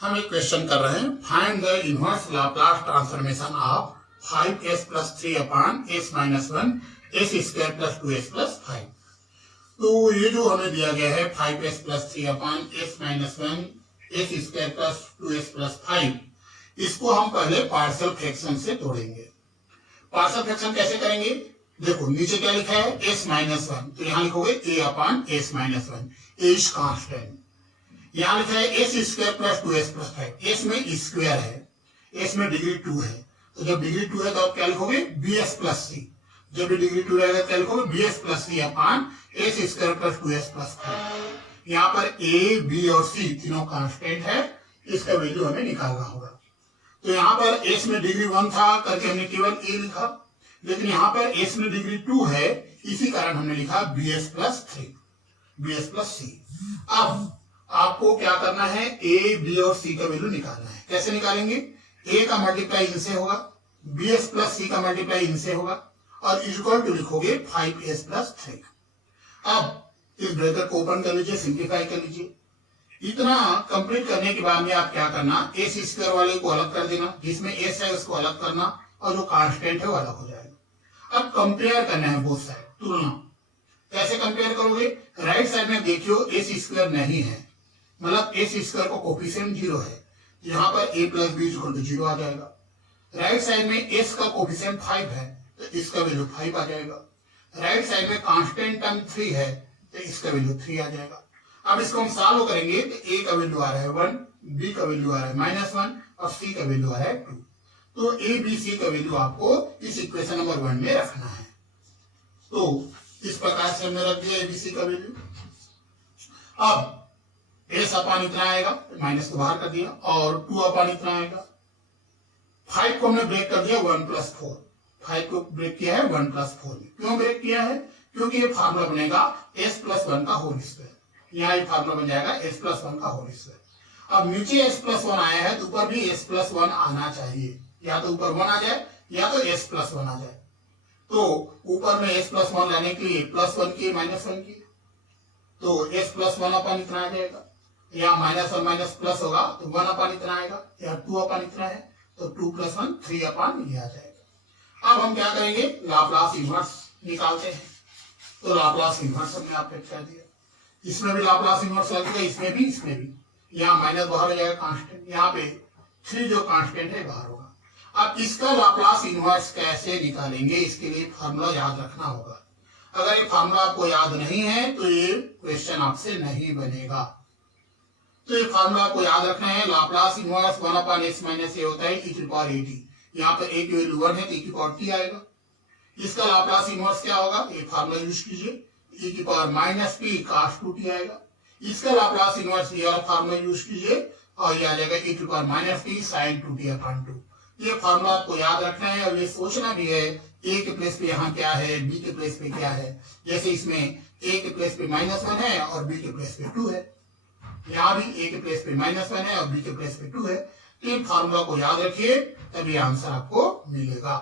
हम एक क्वेश्चन कर रहे हैं, find the inverse Laplace transformation of 5s + 3 upon s - 1 s² + 2s + 5। तो ये जो हमें दिया गया है 5s + 3 upon s - 1 s² + 2s + 5, इसको हम पहले पार्शियल फ्रैक्शन से तोड़ेंगे। पार्शियल फ्रैक्शन कैसे करेंगे? देखो नीचे क्या लिखा है, s - 1, तो यहाँ लिखोगे a upon s - 1, a is constant. यहाँ लिखा है s² + 2s + 5, s में स्क्वायर है, s में डिग्री 2 है, तो जब डिग्री 2 है तो आप क्या लिखोगे, bs + c। जब भी डिग्री 2 रहेगा क्या लिखोगे, bs + c upon s² + 2s + 5। यहाँ पर a, b और c तीनों कांस्टेंट है, इसका वैल्यू हमें निकालना होगा। तो यहाँ पर s में डिग्री 1 था करके हमने केवल a लिखा, लेकिन यहाँ पर s में डिग्री 2 है, इसी कारण हमने लिखा bs + 3, bs + c। अब आपको क्या करना है, a, b और c का वैल्यू निकालना है। कैसे निकालेंगे? a का मल्टीप्लाई इनसे होगा, bs + c का मल्टीप्लाई इनसे होगा और इक्वल टू लिखोगे 5s + 3। अब इस ब्रैकेट को ओपन कर लीजिए, सिंप्लीफाई कर लीजिए। इतना कंप्लीट करने के बाद में आप क्या करना, s² वाले को अलग कर देना, जिसमें s है उसको अलग करना और जो कांस्टेंट है वो अलग हो जाएगा। अब कंपेयर करना है बोथ साइड, तुलना। कैसे कंपेयर करोगे? राइट साइड में देखियो s² नहीं है, मतलब s² को कोफिशिएंट 0 है, यहाँ पर a + b = 0 आ जाएगा। राइट साइड में s का कोफिशिएंट 5 है, तो इसका वैल्यू 5 आ जाएगा। राइट साइड में कांस्टेंट टर्म 3 है, तो इसका वैल्यू 3 आ जाएगा। अब इसको हम सॉल्व करेंगे तो a का वैल्यू आ रहा है 1, b का वैल्यू आ रहा है -1 और c का वैल्यू आ रहा है 2। तो a, b, c का वैल्यू आपको इस इक्वेशन नंबर 1 में रखना है। तो इस प्रकार से हमने रख दिया a, b, c का वैल्यू। अब s अपॉन इतना आएगा, माइनस को बाहर कर दिया, और 2 अपॉन इतना आएगा। 5 को हमने ब्रेक कर दिया 1 + 4, 5 को ब्रेक किया है 1 + 4 में। क्यों ब्रेक किया है? क्योंकि ये फार्मूला बनेगा s + 1 का होल स्क्वायर। यहाँ ये फार्मूला बन जाएगा s + 1 का होल स्क्वायर। अब नीचे s + 1 आया है तो ऊपर भी s + 1 आना चाहिए, या तो ऊपर 1 आ जाए या तो s + 1 आ जाए। तो ऊपर में s + 1 लाने के लिए +1 किए -1 किए, तो s + 1 अपॉन इतना आ जाएगा। यहाँ माइनस और माइनस प्लस होगा तो 1 अपॉन इतना आएगा, या 2 अपॉन इतना है तो 2 + 1 3 अपॉन ये आ जाएगा। अब हम क्या करेंगे, लाप्लास इनवर्स निकालते हैं। तो लाप्लास इनवर्स हमने आपको कर दिया, इसमें भी लाप्लास इनवर्स लगेगा, इसमें भी। यहाँ माइनस बाहर हो जाएगा कांस्टेंट, यहाँ पे 3 जो कांस्टेंट है बाहर होगा। अब इसका लाप्लास इनवर्स कैसे निकालेंगे, इसके लिए फार्मूला याद रखना होगा। अगर ये फार्मूला आपको याद नहीं है तो ये क्वेश्चन आपसे नहीं बनेगा। तो ये फार्मूला आपको याद रखना है, लाप्लास इनवर्स 1/s - a होता है e⁴t। यहाँ पर a की वैल्यू 1 है तो e⁴t आएगा। इसका लाप्लास इनवर्स क्या होगा, ये फार्मूला यूज कीजिए, e⁻ -p cos 2t आएगा। इसका लाप्लास इनवर्स ये वाला फार्मूला यूज कीजिए और ये आ जाएगा e⁻ t sin 2t/2। ये फार्मूला आपको याद रखना है और ये सोचना भी है a के प्लेस पे यहाँ क्या है, b के प्लेस पे क्या है। जैसे इसमें a के प्लेस पे -1 है और b के प्लेस पे 2 है, यहाँ भी a के प्लेस पे -1 है और b के प्लेस पे 2 है। तो इन फार्मूला को याद रखिए, तभी आंसर आपको मिलेगा।